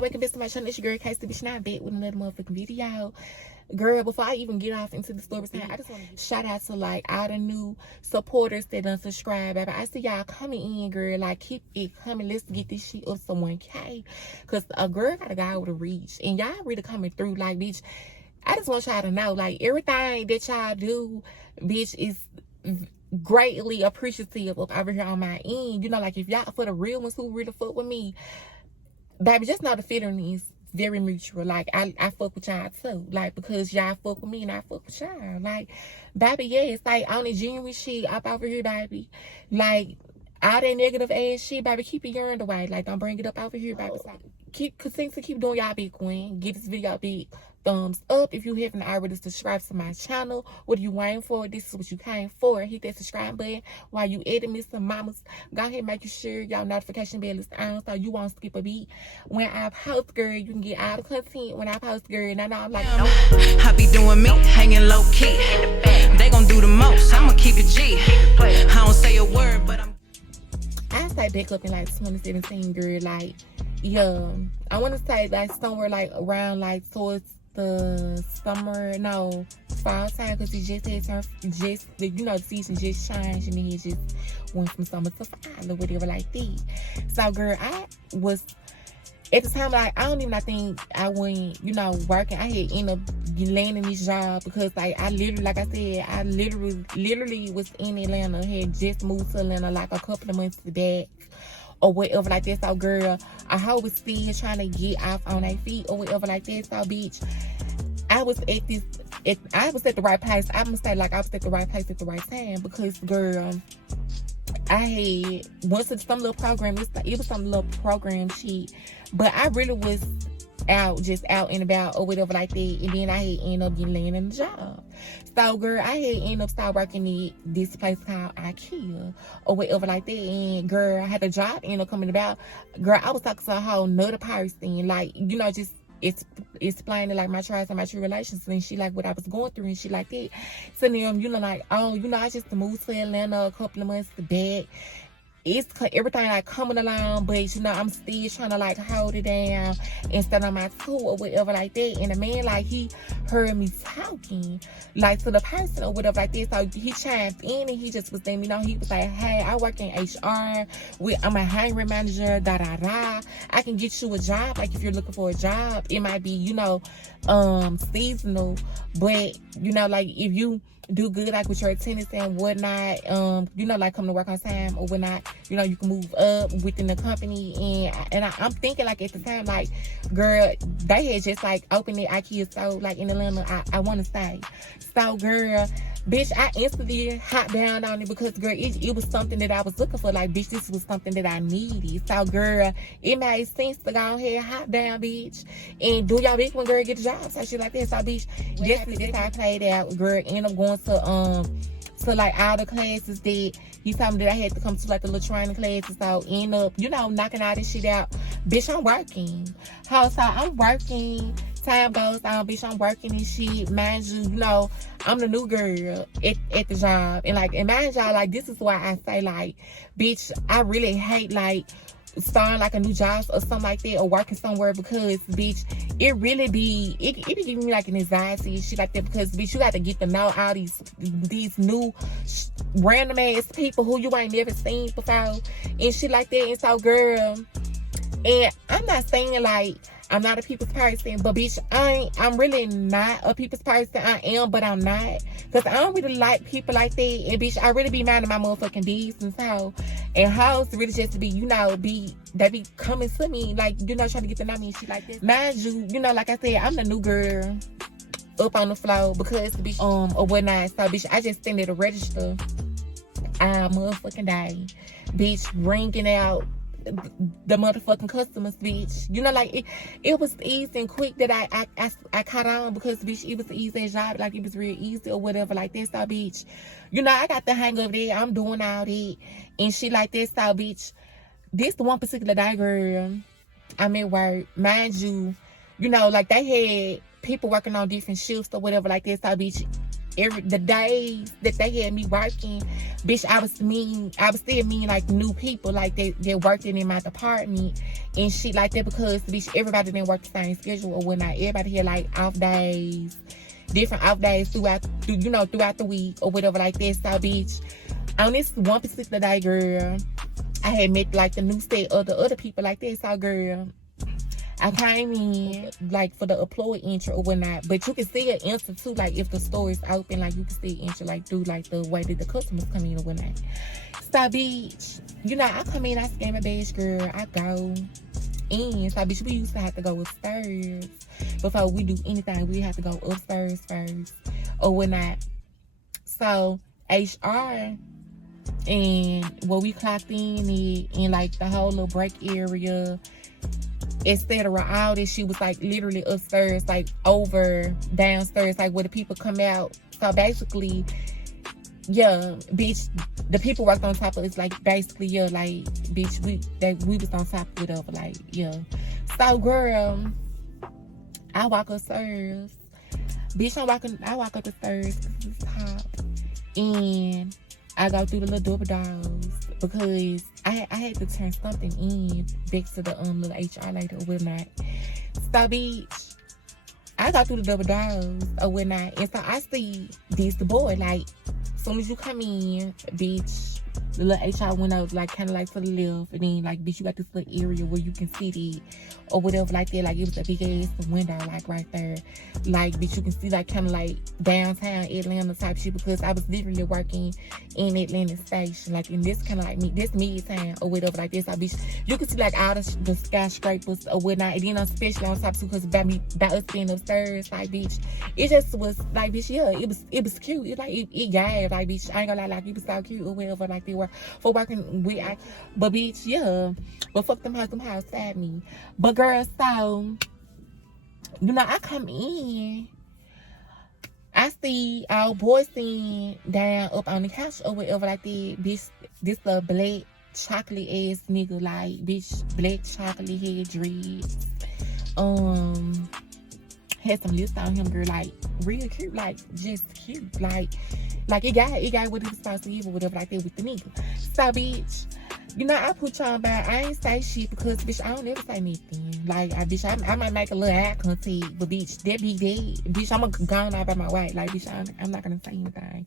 y'all welcome back to my channel. It's your girl Casey, bitch, not back with another motherfucking video. Girl, before I even get off into the story time, I just want to shout out to like all the new supporters that done subscribe, baby. I see y'all coming in, girl. Like, keep it coming. Let's get this shit up to 1K. Cause a girl gotta go with a reach. And y'all really coming through. Like, bitch, I just want y'all to know, like, everything that y'all do, bitch, is greatly appreciative of over here on my end. You know, like, if y'all for the real ones who really fuck with me, baby, just know the feeling is very mutual. Like, I fuck with y'all too. Like, because y'all fuck with me and I fuck with y'all. Like, baby, yes, like, on the genuine shit up over here, baby. Like, all that negative ass shit, baby, keep it your away. Like, don't bring it up over here, baby. So, continue to keep doing y'all big queen. Give this video a big thumbs up if you haven't already subscribed to my channel. What are you waiting for? This is what you came for. Hit that subscribe button while you edit me some mamas. Go ahead and make sure y'all notification bell is on so you won't skip a beat. When I post, girl, you can get all the content when I post, girl. And I know I'm like, no. I be doing me, hanging low key. They gon' do the most, I'ma keep it G. I don't say a word, but I say back up in like 2017, girl. Like, yeah, I want to say like somewhere like around like towards the summer, no, fall time, because he just had some, just, you know, the season just changed and then he just went from summer to fall or whatever like that. So, girl, I was, at the time, like, I don't even think I went, you know, working. I had ended up landing this job because, like, I literally, like I said, I literally was in Atlanta, had just moved to Atlanta like a couple of months back or whatever like that. So, girl, I was still trying to get off on their feet or whatever like that. So, bitch, I was at this, I was at the right place. I'm gonna say, like, I was at the right place at the right time because, girl, I had went to some little program. It was some little program shit, but I really was just out and about or whatever like that. And then I had ended up getting landing a job. So, girl, I had ended up start working at this place called IKEA or whatever like that. And, girl, I had a job ended up coming about. Girl, I was talking to a whole nother person, like, you know, just it's explaining like my trials and my true relations and she like what I was going through and she like that. So then, you know, like, oh, you know, I just moved to Atlanta a couple of months back. It's everything like coming along, but you know, I'm still trying to like hold it down and stand on my toe or whatever like that. And the man, like, he heard me talking like to the person or whatever like that. So he chimed in and he just was letting me know. He was like, hey, I work in HR. I'm a hiring manager, da da da. I can get you a job. Like, if you're looking for a job, it might be, you know, seasonal, but you know, like, if you do good like with your attendance and whatnot, you know, like come to work on time or whatnot, you know, you can move up within the company. And I'm thinking like at the time, like, girl, they had just like opened the IKEA store like in Atlanta, I want to say. So, girl, bitch, I instantly hopped down on it because, girl, it was something that I was looking for. Like, bitch, this was something that I needed. So, girl, it made sense to go ahead, hop down, bitch, and do y'all big one, girl, get a job, so shit like that. So, bitch, that's how I played out, girl. End up going to like all the classes that he told me that I had to come to, like the little training classes. So end up, you know, knocking all this shit out. Bitch, I'm working. So I'm working. Time goes on, bitch, I'm working and shit. Mind you, you know, I'm the new girl at the job. And like, and mind y'all, like, this is why I say, like, bitch, I really hate like starting like a new job or something like that or working somewhere because, bitch, it really be, it be giving me like an anxiety and shit like that because, bitch, you got to get to know all these new random ass people who you ain't never seen before and shit like that. And so, girl, and I'm not saying like I'm not a people's person, but bitch, I'm really not a people's person. I am, but I'm not. Because I don't really like people like that. And bitch, I really be minding my motherfucking business. So, and hoes really just be, you know, they be coming to me, like, you know, trying to get to know me and shit like this. Mind you, you know, like I said, I'm the new girl up on the floor because, bitch, or whatnot. So, bitch, I just stand at the register all motherfucking day. Bitch, ringing out the motherfucking customers, bitch. You know, like, it was easy and quick that I caught on because, bitch, it was an easy job. Like, it was real easy or whatever like that. So, bitch, you know, I got the hang of it. I'm doing all that and shit like that. So, bitch, this the one particular day, girl, I'm at work. Mind you, you know, like, they had people working on different shifts or whatever like that. So, bitch, the days that they had me working, bitch, I was still meeting like new people, like they're working in my department and shit like that, because bitch, everybody didn't work the same schedule or whatnot. Everybody had like off days, different off days throughout the week or whatever like that. So bitch, on this one particular day, girl, I had met like the new set of the other people like that. So girl, I came in like for the employee entry or whatnot, but you can still enter too, like if the store is open, like you can still enter like through like the way that the customers come in or whatnot. So bitch, I come in, I scan my badge, girl, I go in. So bitch, we used to have to go upstairs before we do anything. We have to go upstairs first or whatnot. So HR and where we clocked in like the whole little break area, etc. All this, she was like literally upstairs, like over downstairs, like where the people come out. So basically, yeah, bitch, the people worked on top of it's like basically, yeah, like bitch, we was on top of whatever, like yeah. So girl, I walk upstairs, bitch. I walk up the stairs because it's top, and I go through the little double doors because I had to turn something in back to the little HR lady or whatnot. So bitch, I go through the double doors or whatnot, and so I see this boy, like as soon as you come in, bitch, the little HR went out like kind of like to the left, and then like bitch, you got this little area where you can see it or whatever like that. Like it was a big ass window like right there, like bitch, you can see like kind of like downtown Atlanta type shit, because I was literally working in Atlanta Station, like in this kind of like this midtown or whatever like this. So bitch, you can see like all the skyscrapers or whatnot, and then especially on top too, because by us being upstairs, like bitch, it just was like bitch, yeah, it was cute. It like it gave, like bitch, I ain't gonna lie, like it was so cute or whatever like they were for working with. But bitch, yeah, but fuck them house stabbed me. But girl, so I come in, I see our boy sitting down up on the couch or whatever like that. Bitch, this a black chocolate ass nigga, like bitch, black chocolate head dreads. Had some lips on him, girl, like real cute, like just cute, like it got what it was supposed to give or whatever like that with the nigga. So bitch, I put y'all back. I ain't say shit because bitch, I don't ever say anything. Like I might make a little eye contact, but bitch, that be dead. Bitch, I'm gone out by my way. Like bitch, I'm not gonna say anything.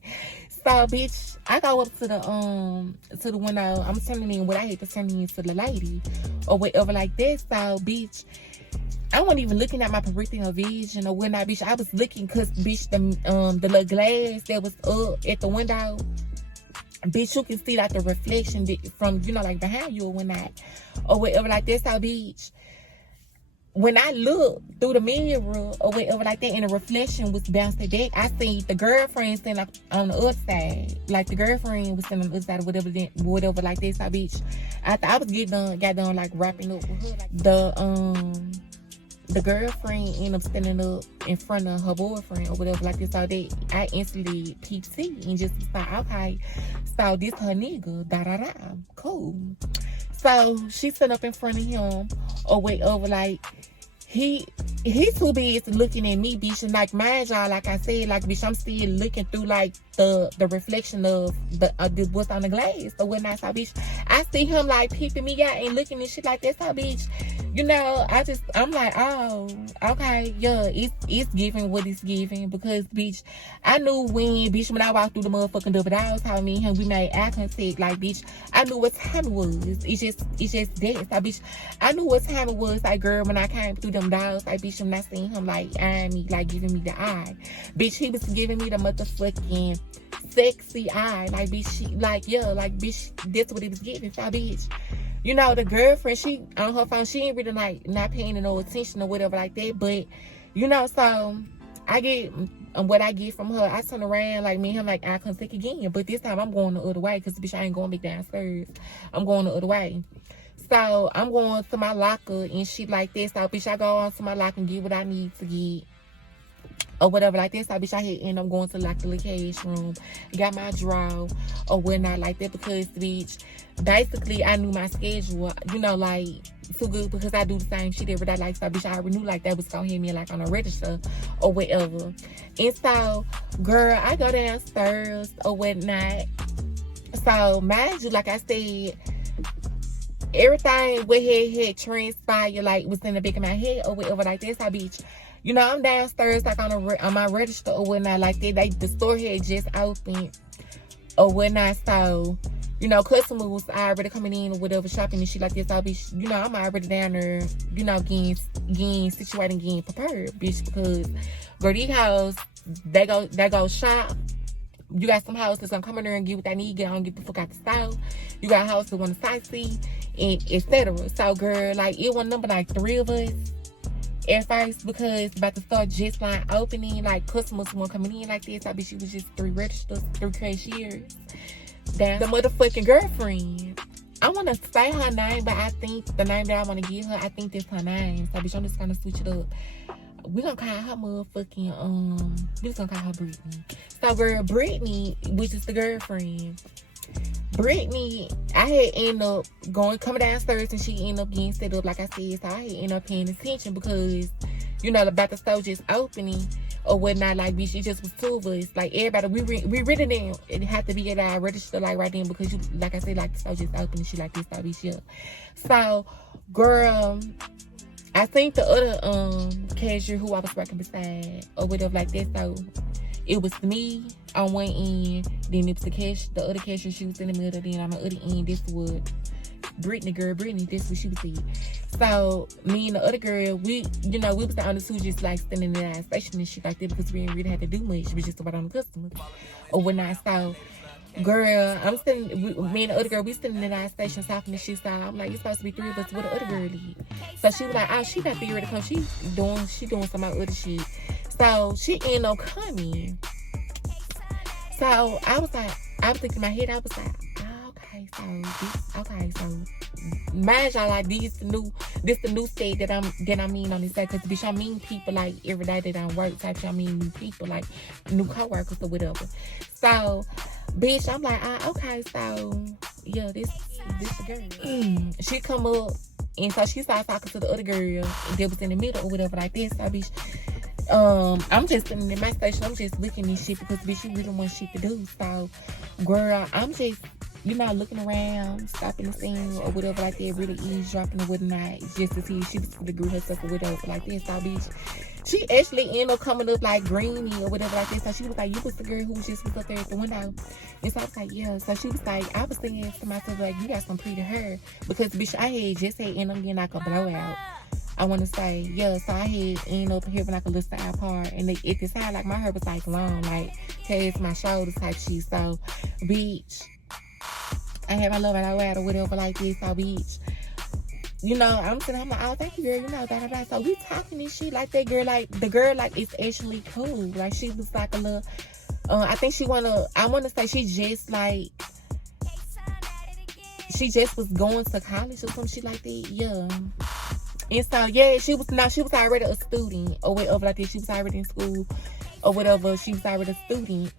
So bitch, I go up to the window. I'm telling in what I had to send in to the lady or whatever like that. So bitch, I wasn't even looking at my peripheral vision or whatnot, bitch. I was looking because bitch, the little glass that was up at the window, bitch, you can see like the reflection from like behind you or whatnot or whatever like that. So bitch, when I looked through the mirror or whatever like that, and the reflection was bouncing back, I seen the girlfriend standing like on the other side. Like the girlfriend was standing on the other side or whatever like that. So bitch, after I was got done like wrapping up with her, like the girlfriend ended up standing up in front of her boyfriend or whatever like this. So I instantly peeped see and just thought, okay, so this her nigga, da cool. So she stood up in front of him or whatever, like he too busy looking at me, bitch, and like mind y'all, like I said, like bitch, I'm still looking through like the reflection of the what's on the glass or whatnot. So bitch, I see him like peeping me out and looking and shit like that. So bitch, I'm like, oh, okay, yeah, it's giving what it's giving, because bitch, I knew when I walked through the motherfucking double doors, how me and him we made eye contact, like bitch, I knew what time it was. It's just that. So bitch, I knew what time it was, like girl, when I came through them doors, like bitch, I'm not seeing him like eyeing me, like giving me the eye. Bitch, he was giving me the motherfucking sexy eye, like bitch, bitch, that's what it was giving. So bitch, the girlfriend, she on her phone, she ain't really like not paying no attention or whatever like that. But so I get what I get from her. I turn around, like me and him like eye contact again, but this time I'm going the other way, because bitch, I ain't going back downstairs. I'm going the other way. So I'm going to my locker and shit like that. So bitch, I go on to my locker and get what I need to get or whatever like this. So bitch, I had end up going to like the little cash room, got my draw or whatnot like that, because bitch, basically I knew my schedule, you know, like so good, because I do the same shit every day. Like, so bitch, I already knew like that was gonna hit me like on a register or whatever. And so girl, I go downstairs or whatnot. So mind you, like I said, everything what had transpired like was in the back of my head or whatever like this. I bitch, you know, I'm downstairs like on my register or whatnot like that. The store had just opened or whatnot. So, you know, customers was already coming in or whatever, shopping and shit like this. I'll be, you know, I'm already down there, you know, getting situated and getting prepared, bitch, because girl, these hoes, they go shop. You got some houses that's gonna come in there and get what they need, get on, get the fuck out the store. You got houses that want to sightsee, and etc. So girl, like it wasn't number like 3 of us at first, because about to start just like opening, like customers weren't coming in like this. I bet she was just 3 registers, 3 cashiers. Down the motherfucking girlfriend. I want to say her name, but I think the name that I want to give her, I think that's her name. So bitch, I'm just gonna switch it up. We gonna call her motherfucking we just gonna call her Brittany. So girl, Brittany, which is the girlfriend, Brittany, I had ended up coming downstairs, and she ended up getting set up like I said. So I had ended up paying attention because, you know, about the store just opening or whatnot, like bitch, it just was 2 of us. Like everybody, we really didn't, it had to be at our register like right then, because you, like I said, like the store just opened and shit like this, so bitch, yeah. So girl, I think the other cashier who I was working beside or whatever like that, so it was me on one end, then it was the other cashier, she was in the middle, then on the other end, this was Brittany, this was she was saying. So me and the other girl, we, you know, we was the only 2 just like standing in our station and shit like that, because we didn't really have to do much, we just about on the customers or whatnot. So girl, I'm standing, me and the other girl, we standing in our station talking and shit. So I'm like, it's supposed to be 3 of us, where the other girl is? So she was like, oh, she not be ready to come, she doing some other shit. So she ended up coming. So I was thinking in my head, I was like, okay, so mind y'all, like this the new state that I'm in on this side, because bitch, I mean people like every day that I work type shit. I mean new people, like new co-workers or whatever. So bitch, I'm like, okay, so yeah, this the girl. She come up, and so she started talking to the other girl that was in the middle or whatever like this. So bitch, I'm just sitting in my station, I'm just looking at shit, because bitch, you really want shit to do. So girl, I'm just, you know, looking around, stopping the scene or whatever like that, really eavesdropping or whatnot, just to see if she was going to agree herself or whatever like that. So bitch, she actually ended up coming up like greeny or whatever like that. So she was like, you was the girl who was just up there at the window? And so I was like, yeah. So she was like, I was thinking to myself, like, you got some pretty hair, because bitch, I had just had ended up getting like a blowout, I want to say, yeah. So I had ended up having like a little side part, and at the side, like my hair was like long, like past my shoulders type shit. So bitch, I had my love out or whatever like this. So bitch, you know, I'm like, oh, thank you, girl, you know, blah, blah, blah. So we talking and shit like that, girl, like the girl, like, it's actually cool. Like she was like a little, I think I want to say she just like, she just was going to college or some shit like that, yeah. And so, yeah, she was already a student or whatever like that. She was already in school or whatever. She was already a student.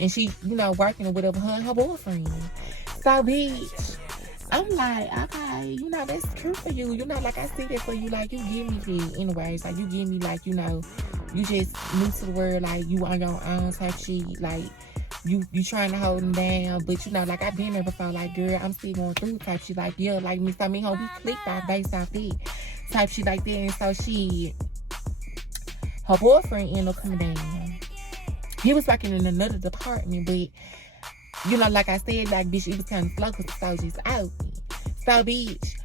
And she, you know, working or whatever, her and her boyfriend. So, bitch, I'm like, okay, you know, that's true for you. You know, like, I see that for you. Like, you give me that anyways. Like, you give me, like, you know, you just new to the world. Like, you on your own type shit. Like, you trying to hold them down. But, you know, like, I've been there before. Like, girl, I'm still going through type shit. Like, yeah, like, me, so me, how we clicked off based off that type shit like that. And so her boyfriend ended up coming down. He was working in another department, but, you know, like I said, like, bitch, it was kind of slow because the store just out. So, bitch,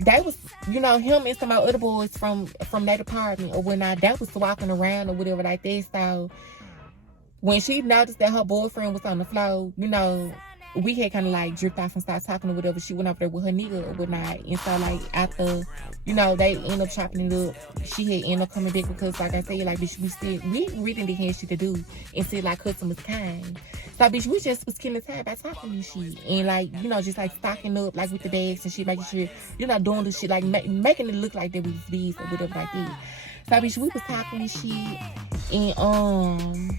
that was, you know, him and some of other boys from that department or whatnot, that was walking around or whatever like that. So, when she noticed that her boyfriend was on the floor, you know, we had kind of like dripped off and started talking or whatever. She went over there with her nigga or whatnot. And so, like, after, you know, they end up chopping it up, she had ended up coming back because, like I said, like, bitch, we really didn't have shit to do until, like, customers came. So, bitch, we just was killing time by talking this shit. And, like, you know, just, like, stocking up, like, with the bags and shit, making sure, you know, doing the shit, like, making it look like there was bees or whatever like that. So, bitch, we was talking this shit. And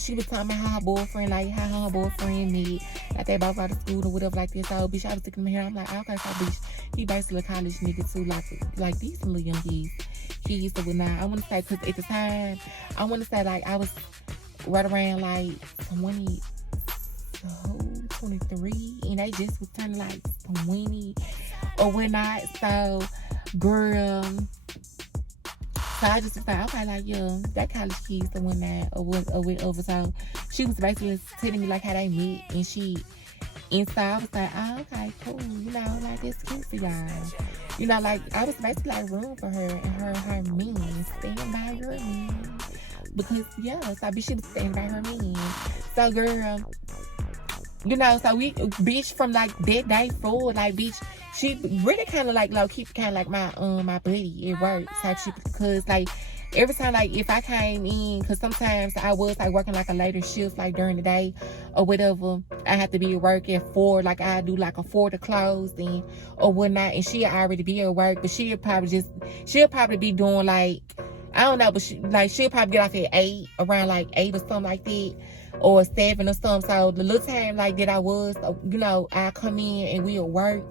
she was talking about how her boyfriend, like how her boyfriend met, like they both out of school or whatever like this. So bitch, I was sticking my hair. I'm like, okay, so bitch, he basically a college nigga too, like these little young kids or whatnot. I want to say, cause at the time, I want to say like I was right around like 23, and they just was turning like 20 or whatnot. So, girl. So I just was like, okay, like, yeah, that college kids or whatnot, or whatever. So she was basically telling me like how they met and shit. And so I was like, oh, okay, cool. You know, like it's cute for y'all. You know, like I was basically like rooting for her and her men, staying by her men. Because yeah, so bitch, she was staying by her men. So girl, you know, so we bitch from like that day forward, like bitch, she really kind of like low key, kind of like my buddy at work type shit. Because like every time, like if I came in, because sometimes I was like working like a later shift, like during the day or whatever, I have to be at work at 4. Like I do like a 4 to close and or whatnot, and she'll already be at work, but she'll probably be doing like, I don't know, but she'll probably get off at 8, around like 8 or something like that, or 7 or something. So the little time like that I was, you know, I come in and we'll work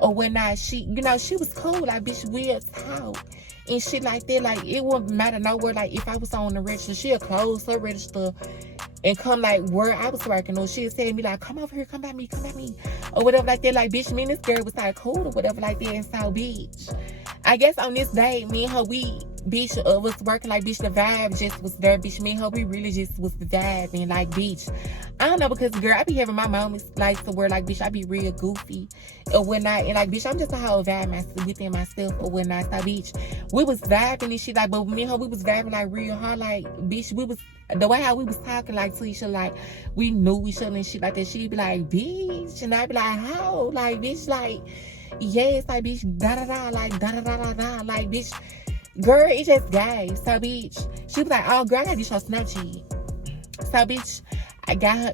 or whatnot. She, you know, she was cool. Like, bitch, we'll talk and shit like that. Like, it wouldn't matter nowhere. Like, if I was on the register, she'll close her register and come like where I was working, or she'll say to me like, come over here, come by me, or whatever like that. Like, bitch, me and this girl was like cool or whatever like that. And so, bitch, I guess on this day, me and her, bitch, was working. Like, bitch, the vibe just was there. Bitch, me and her, we really just was the vibe. And like, bitch, I don't know, because girl, I be having my moments like to where like, bitch, I be real goofy or whatnot. And like, bitch, I'm just a whole vibe within myself or whatnot. So, bitch, we was vibing and shit. Like, but me and her, we was vibing like real hard. Like, bitch, we was, the way how we was talking like to each other, like we knew each other and shit like that. She'd be like, bitch, and I'd be like, how? Like, bitch, like, yes, like, bitch, da da da, like, da da da da da, like, bitch, girl, it just gay. So, bitch, she was like, oh, girl, I gotta get your Snapchat. So, bitch, I got her,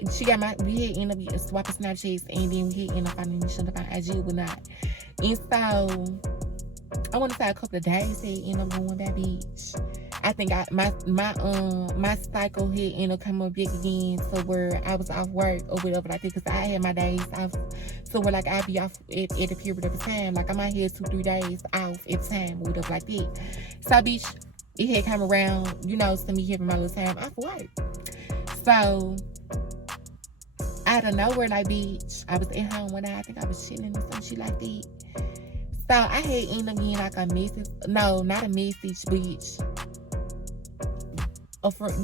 we had ended up swapping Snapchats, and then we had ended up finding each other on IG or whatnot. And so, I want to say a couple of days had ended up going that bitch. I think my cycle had ended up coming up back again, so where I was off work or whatever like that, because I had my days off, so where like I'd be off at a period of time, like I might have 2-3 days off at a time or whatever like that. So bitch, it had come around, you know, to me having my little time off work. So out of nowhere, like, bitch, I was at home one night, I think I was chilling or some shit like that. So I had ended up getting like a message, no, not a message, bitch.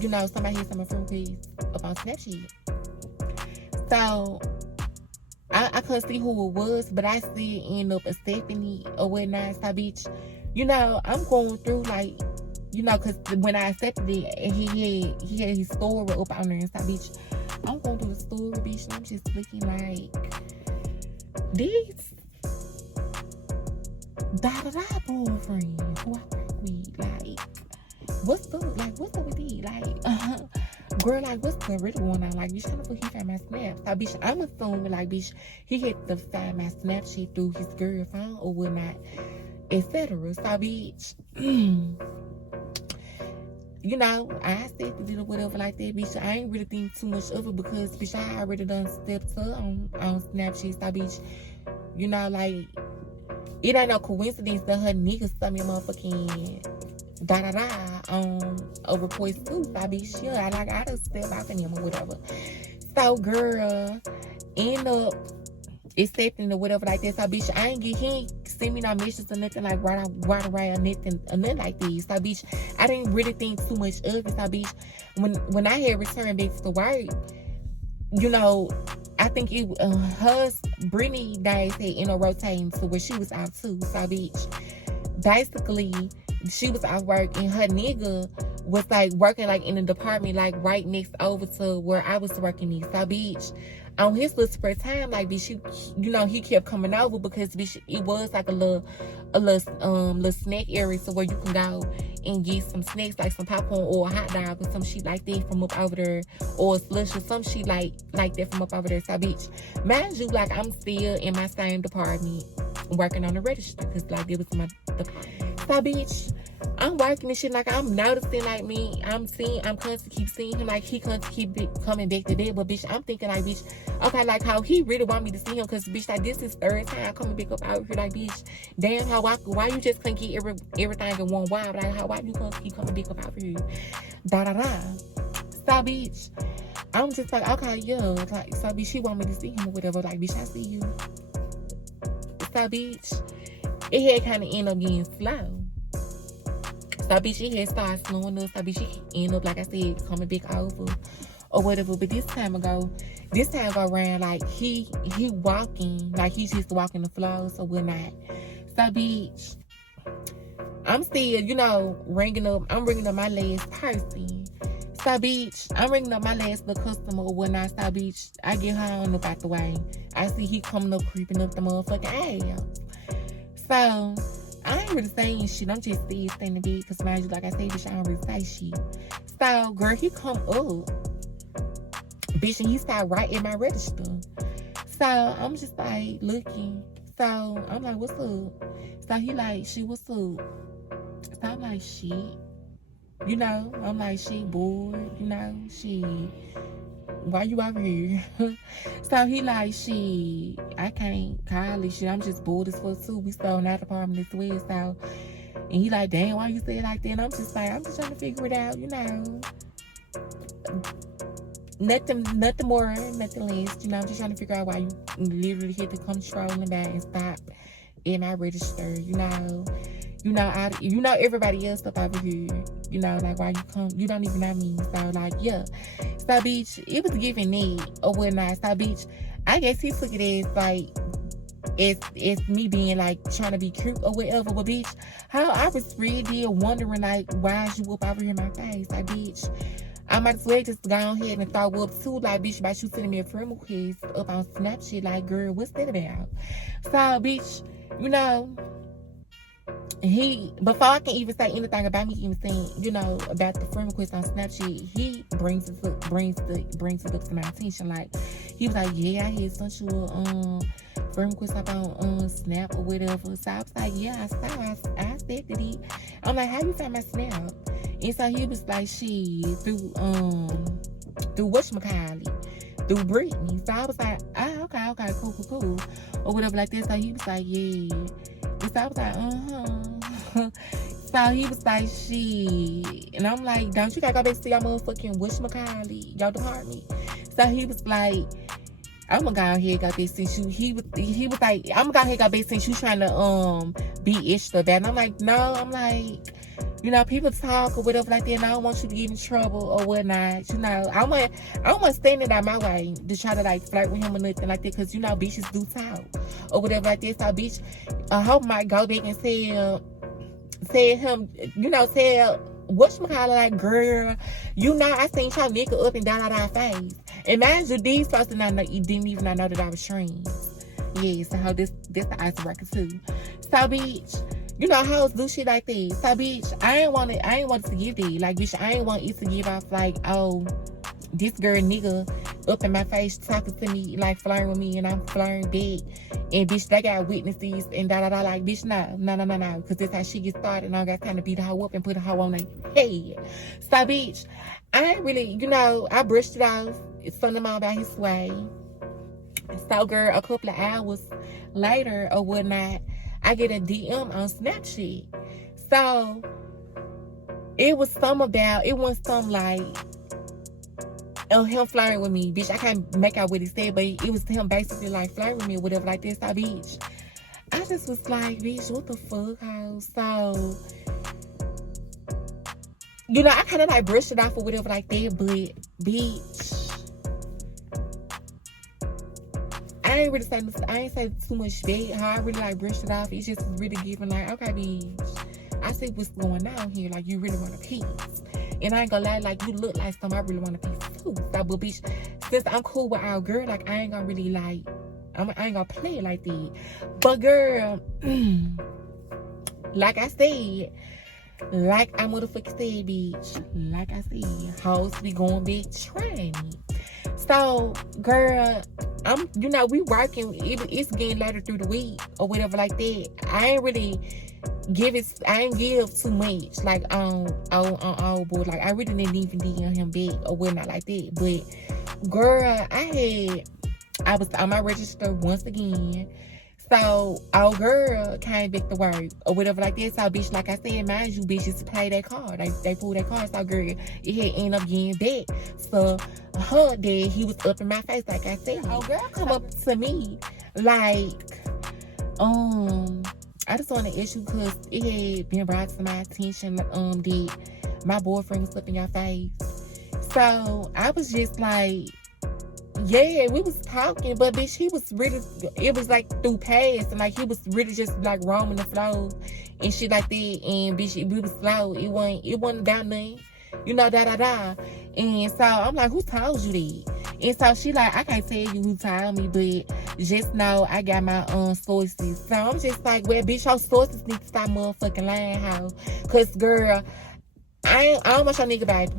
You know, somebody had some friend requests up on Snapchat. So I couldn't see who it was, but I still end up accepting it or whatnot. So, bitch, you know, I'm going through like, you know, because when I accepted it, he had his story up on there, and so, bitch, I'm going through the story, bitch, and I'm just looking like, this da-da-da boyfriend who I work with, like, what's up with it? Like, girl, like, what's really going on? Like, bitch, how the fuck he found my snap? So, bitch, I'm assuming, like, bitch, he had to find my Snapchat through his girl phone or whatnot, etc. So, bitch, you know, I accepted it or whatever like that, bitch. I ain't really think too much of it because, bitch, I already done stepped up on Snapchat. So, bitch, you know, like, it ain't no coincidence that her nigga sent me a motherfucking da-da-da on a request too. So, bitch, yeah, like, I just step out in him or whatever. So, girl, end up accepting or whatever like that. So, bitch, he ain't send me no messages or nothing like right away or nothing like this. So, bitch, I didn't really think too much of it. So, bitch, when I had returned back to work, you know, I think it Brittany days had ended up rotating to where she was out too. So, bitch, basically, she was out work and her nigga was like working like in the department like right next over to where I was working at. So, bitch, on his little spare time, like, bitch, you know, he kept coming over because, bitch, it was like a little snack area, so where you can go and get some snacks like some popcorn or a hot dog or some shit like that from up over there, or a slush or some shit like that from up over there. So, bitch, mind you, like, I'm still in my same department working on the register because, like, it was my department. So, bitch, I'm working and shit, like, I'm noticing, like, me, I'm constantly keep seeing him, like, he constantly keep coming back to bed, but, bitch, I'm thinking, like, bitch, okay, like, how he really want me to see him, because, bitch, like, this is third time coming back up out here, like, bitch, damn, why you just couldn't get everything in one wild, like, why you constantly keep coming back up out here, da-da-da, so, bitch, I'm just like, okay, yeah, like, so, bitch, she want me to see him or whatever, like, bitch, I see you, so, bitch, it had kind of end up getting slow. So, bitch, it had started slowing up. So, bitch, it ended up, like I said, coming back over or whatever. But this time go around, like, he walking, like, he's just walking the floor, so we're not. So, bitch, I'm still, you know, I'm ringing up my last person. So, bitch, I'm ringing up my last little customer or whatnot. So, bitch, I get her on up out the way. I see he coming up, creeping up the motherfucking ass. So, I ain't really saying shit. I'm just still standing there because, mind you, like I said, bitch, I don't really say shit. So, girl, he come up, bitch, and he start right in my register. So, I'm just like looking. So, I'm like, what's up? So, he like, shit, what's up? So, I'm like, shit. You know, I'm like, shit, bored. You know, shit. Why you out here? So he like, shit, I can't call it shit. I'm just bored as fuck too. We still in that apartment as well. So, and he like, damn, why you say it like that? And I'm just like, I'm just trying to figure it out, you know. Nothing more, nothing less. You know, I'm just trying to figure out why you literally hit the controlling back and stop in my register, you know. You know everybody else up over here. You know, like, why you come, you don't even know me. So, like, yeah. So, bitch, it was giving me or whatnot. So, bitch, I guess he took it as, like, it's me being, like, trying to be cute or whatever. But, bitch, how I was really wondering, like, why is you up over here in my face? Like, bitch, I might as well just go ahead and throw up too. Like, bitch, about you sending me a friend request up on Snapchat. Like, girl, what's that about? So, bitch, you know, before I can even say anything about me even saying, you know, about the friend request on Snapchat, he brings it up to my attention. Like, he was like, yeah, I had sent you a friend request up on Snap or whatever. So I was like, yeah, I said that he. I'm like, how you find my Snap? And so he was like, shit, through whatchamacallit, through Brittany. So I was like, okay, cool, or whatever like this. So he was like, yeah. So I was like, So he was like, shit. And I'm like, don't you gotta go back to your motherfucking whatchamacallit, your department? So he was like, I'm gonna go ahead and go back since you. He was like, I'm gonna go ahead and go back since you trying to be extra bad. And I'm like, no, I'm like, you know, people talk or whatever like that, and I don't want you to get in trouble or whatnot. You know, I want standing out my way to try to, like, flirt with him or nothing like that, because, you know, bitches do talk or whatever like that. So, bitch, I hope might go back and tell him, you know, tell whatchamacallit, like, girl, you know, I seen your nigga up and down our face. And mind you, these folks didn't even know that I was trans. Yeah, so this the icebreaker too. So, bitch, you know, hoes do shit like that. So, bitch, I ain't want it to give that. Like, bitch, I ain't want it to give off like, oh, this girl nigga up in my face talking to me, like, flirting with me, and I'm flirting back. And, bitch, they got witnesses and da-da-da. Like, bitch, no. Because that's how she gets started, and I got time to beat the hoe up and put a hoe on their head. So, bitch, I ain't really, you know, I brushed it off. Sent him all about his way. So, girl, a couple of hours later or whatnot, I get a DM on Snapchat. So, it wasn't some like, oh, him flirting with me, bitch. I can't make out what he said, but it was him basically, like, flirting with me or whatever like this. So, bitch, I just was like, bitch, what the fuck, how? So, you know, I kind of, like, brushed it off or whatever like that, but, bitch, I ain't say too much bad. How I really, like, brushed it off. It's just really giving, like, okay, bitch, I see what's going on here. Like, you really want a piece. And I ain't gonna lie, like, you look like something I really want a piece too. So, but, bitch, since I'm cool with our girl, like, I ain't gonna really, like, I ain't gonna play it like that. But, girl, like I said, like I motherfucking said, bitch, like I said, hoes be going back trying. So, girl, you know, we working, it's getting later through the week or whatever like that. I ain't really I ain't give too much, like, on board. Like, I really didn't even DM him back or whatnot like that. But, girl, I was on my register once again. So, our girl came back to work or whatever like that. So, bitch, like I said, mind you, bitches play that card. They pulled that card. So, girl, it had ended up getting back. So, her dad, he was up in my face, like I said. Our girl come up to me, like, I just want to issue because it had been brought to my attention that my boyfriend was up in your face. So I was just like, yeah, we was talking, but bitch, he was really, it was like through past, and like he was really just like roaming the floor and shit like that, and bitch, we was slow. It wasn't about nothing, you know, And so I'm like, who told you that? And so she like, I can't tell you who told me, but just know I got my own sources. So I'm just like, well, bitch, your sources need to stop motherfucking lying, how? Cause girl, I don't want your nigga, baby.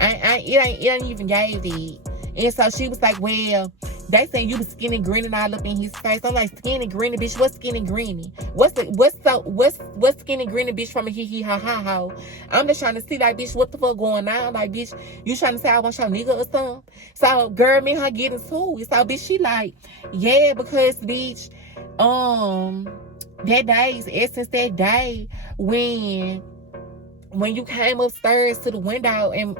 It ain't even gave it. And so she was like, well, they saying you was skinny grinning all up in his face. I'm like, skinny grinning, bitch. What's skinny grinning? What's skinny grinning, bitch, from a hee hee ha ha ha? I'm just trying to see, like, bitch, what the fuck going on? Like, bitch, you trying to say I want your nigga or something? So, girl, me and her getting to it. So, bitch, she like, yeah, because, bitch, that day, since that day when you came upstairs to the window and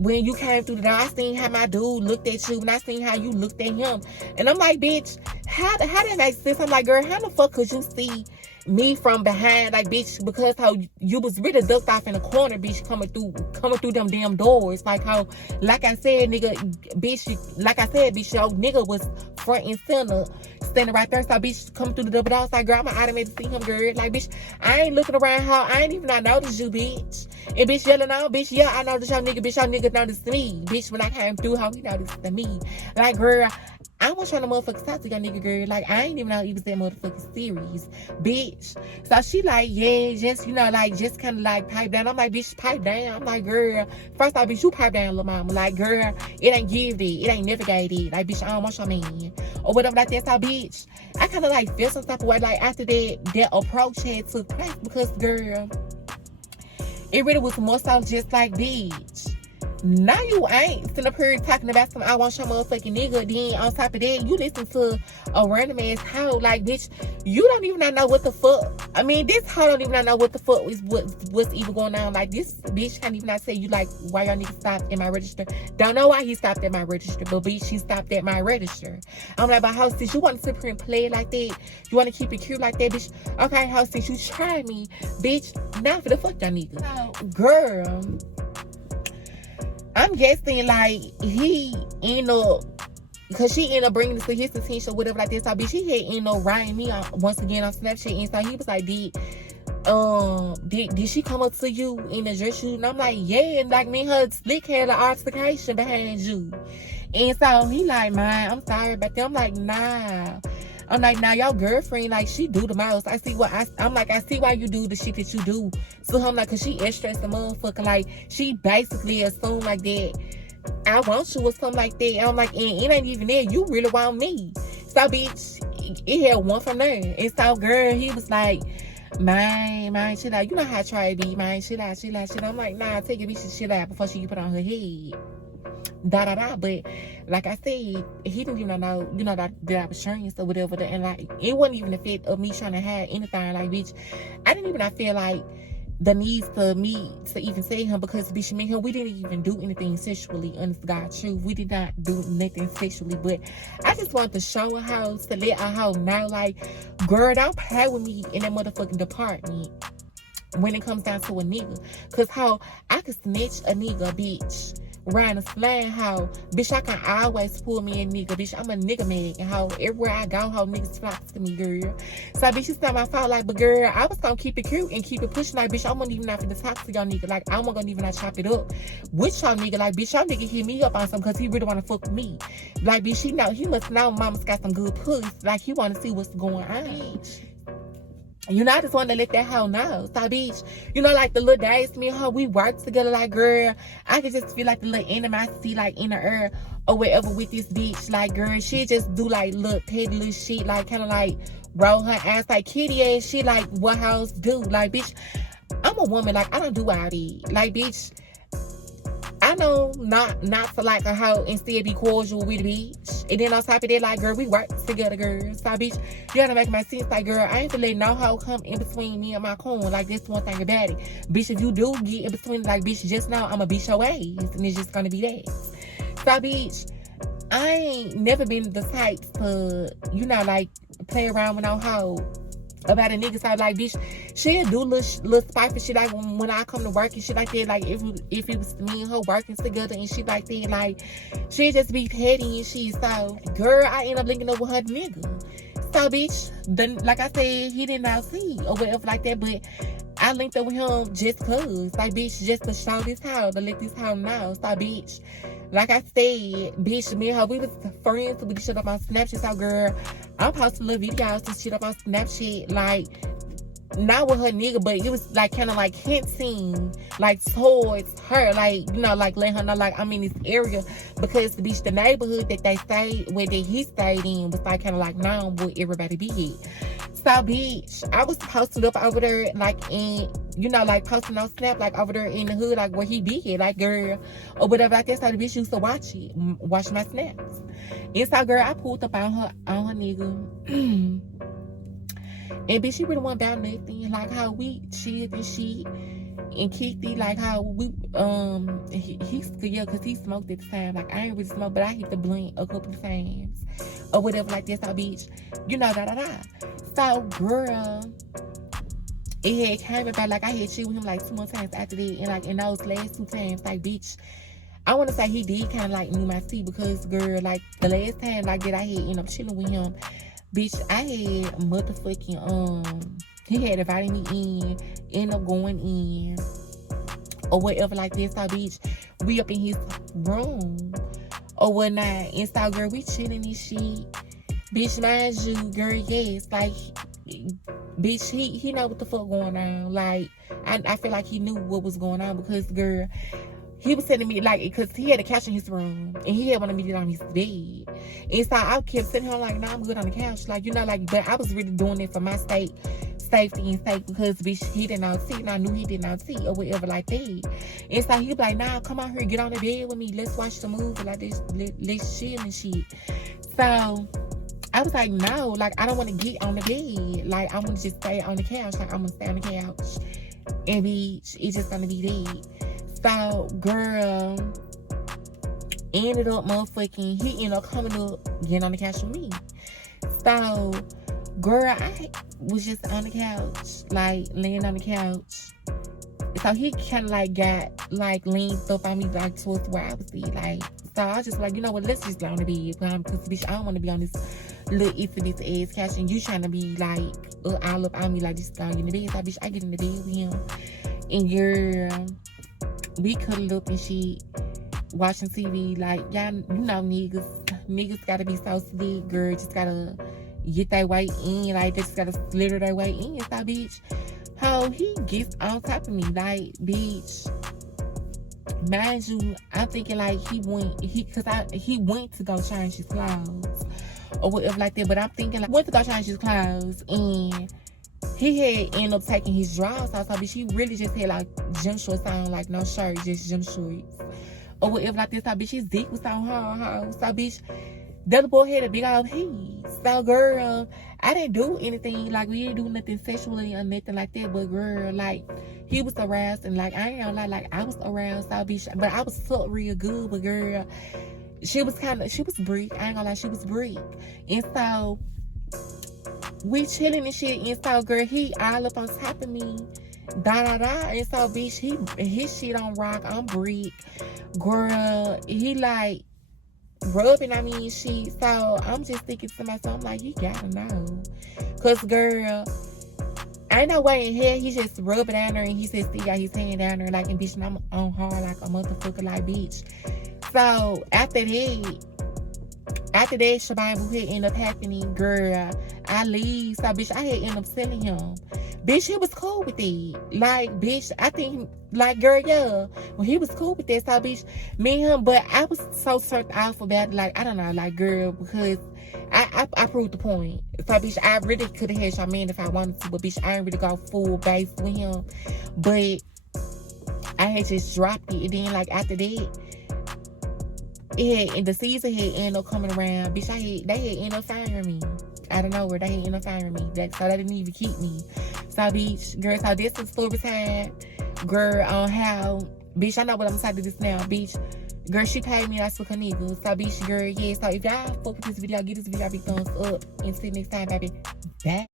when you came through the door, I seen how my dude looked at you, and I seen how you looked at him. And I'm like, bitch, how that make sense? I'm like, girl, how the fuck could you see me from behind? Like, bitch, because how you was really ducked off in the corner, bitch, coming through them damn doors. Like how, like I said, nigga, bitch, your nigga was front and center, standing right there. So, bitch, coming through the double door. I was like, girl, I'm automatically see him, girl. Like, bitch, I ain't looking around how I ain't even not noticed you, bitch. And bitch yelling out, bitch, yeah, I noticed your nigga, bitch, your nigga noticed me. Bitch, when I came through, how he noticed me. Like, girl, I was trying to motherfucking talk to your nigga, girl. Like, I ain't even know he was that motherfucking serious, bitch. So she like, yeah, just, you know, like, just kind of like pipe down. I'm like, bitch, pipe down. I'm like, girl, first off, bitch, you pipe down, little mama. Like, girl, it ain't give it. It ain't never gave it. Like, bitch, I don't want your man. Or whatever like that. So, bitch, I kind of like feel some type of way, like, after that approach had took place. Because, girl, it really was more so just like, bitch, now you ain't sitting up here talking about some I want your motherfucking nigga. Then on top of that, you listen to a random ass hoe. Like, bitch, you don't even know what the fuck. I mean, this hoe don't even know what the fuck is what's even going on. Like, this bitch can't even not say you like why your nigga stopped at my register. Don't know why he stopped at my register, but bitch, he stopped at my register. I'm like, but how since you want to sit here and play it like that, you want to keep it cute like that, bitch. Okay, how since you tried me, bitch, now for the fuck your nigga. So, girl, I'm guessing, like, he ended up, because she ended up bringing this to his attention or whatever like this. So, bitch, he had ended up writing me once again on Snapchat. And so he was like, did she come up to you and address you? And I'm like, yeah. And like, me and her slick had an altercation behind you. And so he like, man, I'm sorry about that. I'm like, nah. I'm like, nah, your girlfriend, like, she do the most. I see why you do the shit that you do. So I'm like, cause she extra as a motherfucker. Like, she basically assumed like that I want you or something like that. I'm like, and it ain't even there. You really want me. So, bitch, it had one from there. And so, girl, he was like, man, chill out. You know how I try to be, man. Chill out. I'm like, nah, take your bitch to chill out before she put on her head. But like I said, he didn't even know, you know, that I was sharing or whatever. And like, it wasn't even the fit of me trying to hide anything. Like, bitch, I didn't even feel like the need for me to even say him, because bitch, me and him, we didn't even do anything sexually. Honest to God, truth, we did not do nothing sexually. But I just wanted to show a house, to let a house know, like, girl, don't play with me in that motherfucking department when it comes down to a nigga. Cause how I could snitch a nigga, bitch. Riding a slang, how bitch, I can always pull me a nigga, bitch. I'm a nigga man, and how everywhere I go, how niggas flock to me, girl. So bitch, it's not my fault, like, but girl, I was gonna keep it cute and keep it pushing, like, bitch, I wasn't even not finna talk to y'all nigga, like, I wasn't gonna even not chop it up with y'all nigga, like, bitch, y'all nigga hit me up on something because he really wanna fuck with me, like, bitch, he must know mama's got some good pussy, like, he wanna see what's going on, bitch. You know, I just want to let that hoe know. So, bitch, you know, like the little days me and her, we work together. Like, girl, I can just feel like the little animosity, like, in the air or whatever with this bitch. Like, girl, she just do, like, little petty little shit, like, kind of like roll her ass, like, kitty ass shit, like, what hoes do. Like, bitch, I'm a woman. Like, I don't do all that. Like, bitch, I know not to like a hoe and still be cordial with a bitch. And then on top of that, like, girl, we work together, girl. So, bitch, you gotta make my sense. Like, girl, I ain't gonna let no hoe come in between me and my coon. Like, that's one thing about it. Bitch, if you do get in between, like, bitch, just know I'ma beat your ass. And it's just gonna be that. So, bitch, I ain't never been the type to, you know, like, play around with no hoe about a nigga. So, like, bitch, she'll do little spiteful shit, like, when I come to work and shit like that. Like, if it was me and her working together and shit like that, like, she'll just be petty and shit. So, girl, I end up linking up with her nigga. So, bitch, like I said, he did not see or whatever like that, but I linked up with him just cause. Like, bitch, just to show this hoe, to let this hoe know. So, bitch, like I said, bitch, me and her, we was friends, we shit up on Snapchat. So, girl, I'm posting little videos and shit up on Snapchat, like, not with her nigga, but it was, like, kind of, like, hinting, like, towards her, like, you know, like, letting her know, like, I'm in this area, because, bitch, the neighborhood that they stayed, where that he stayed in, was, like, kind of, like, known where everybody be at. So, bitch, I was posting up over there, like, in, you know, like, posting on Snap, like, over there in the hood, like, where he be at, like, girl, or whatever, like that. So, the bitch used to watch my snaps. And so, girl, I pulled up on her nigga. And bitch, she really wasn't about nothing. Like how we chilled and shit and kicked it. Like how we yeah, cause he smoked at the time. Like I ain't really smoke, but I hit the blunt a couple of times or whatever like that. So bitch, you know, So girl, it had came about, like I had chilled with him like 2 more times after that, and like in those last 2 times, like bitch, I want to say he did kind of like knew my seat, because girl, like the last time like that I had ended up chilling with him, bitch, I had motherfucking, he had invited me in, ended up going in, or whatever like this. So, bitch, we up in his room, or whatnot, and so, girl, we chilling this shit. Bitch, mind you, girl, yes, like, bitch, he know what the fuck going on. Like, I feel like he knew what was going on, because, girl, he was telling me, like, because he had a couch in his room, and he had wanted me to get on his bed. And so I kept sitting here like, nah, I'm good on the couch. Like, you know, like, but I was really doing it for my safety and sake, because, bitch, he did not see, and I knew he did not see, or whatever like that. And so he was like, nah, come out here, get on the bed with me. Let's watch the movie, like, let's chill and shit. So I was like, no, like, I don't want to get on the bed. Like, I want to just stay on the couch. Like, I'm going to stay on the couch. And, bitch, it's just going to be dead. So, girl, ended up motherfucking, he ended up coming up, getting on the couch with me. So, girl, I was just on the couch, like, laying on the couch. So, he kind of, like, got, like, leaned up on me, like, towards where I was be, like. So, I was just like, you know what, let's just go on the bed, because, bitch, I don't want to be on this little infamous ass couch, and you trying to be, like, all up on me, like, just going in the bed. So, bitch, I get in the bed with him, and girl, we cuddled up and shit, watching TV. Like, y'all, you know, niggas gotta be so slick, girl. Just gotta get their way in. Like, they just gotta slither their way in. So, bitch, how he gets on top of me. Like, bitch, mind you, I'm thinking, like, he went to go change his clothes or whatever like that. But I'm thinking, like, went to go change his clothes, and he had ended up taking his drawers off. So, bitch, he really just had, like, gym shorts on, like, no shirt, just gym shorts or whatever like this. So, bitch, his dick was on her. So, bitch, the other boy had a big old piece. So, girl, I didn't do anything. Like, we didn't do nothing sexually or nothing like that. But, girl, like, he was aroused, and, like, I ain't gonna lie, like, I was aroused. So, bitch, but I was sucked real good. But, girl, she was brick. I ain't gonna lie, she was brick. And so, we chilling and shit, and so, girl, he all up on top of me, and so, bitch, his shit on rock, I'm brick, girl, he, like, rubbing on me and shit. So, I'm just thinking to myself, I'm like, he gotta know, cause, girl, ain't no way in hell he just rubbing down there, and he just still got his hand down there, like, and bitch, and I'm on hard like a motherfucker, like, bitch. So, after that, Shabine Boo had ended up happening, girl, I leave. So, bitch, I had ended up telling him. Bitch, he was cool with it. Like, bitch, I think, like, girl, yeah. Well, he was cool with that. So, bitch, me and him, but I was so turned off about it. Like, I don't know, like, girl, because I proved the point. So, bitch, I really could have had Charmaine if I wanted to, but, bitch, I ain't really go full base with him. But I had just dropped it. And then, like, after that, and the season had ended up coming around. Bitch, they had ended up firing me. I don't know where they had ended up firing me. So they didn't even keep me. So, bitch, girl, so this is story time. Girl, on how, bitch, I know what I'm going to do this now, bitch. Girl, she paid me, I took her nigga. So, bitch, girl, yeah. So, if y'all fuck with this video, give this video a big thumbs up. And see you next time, baby. Bye.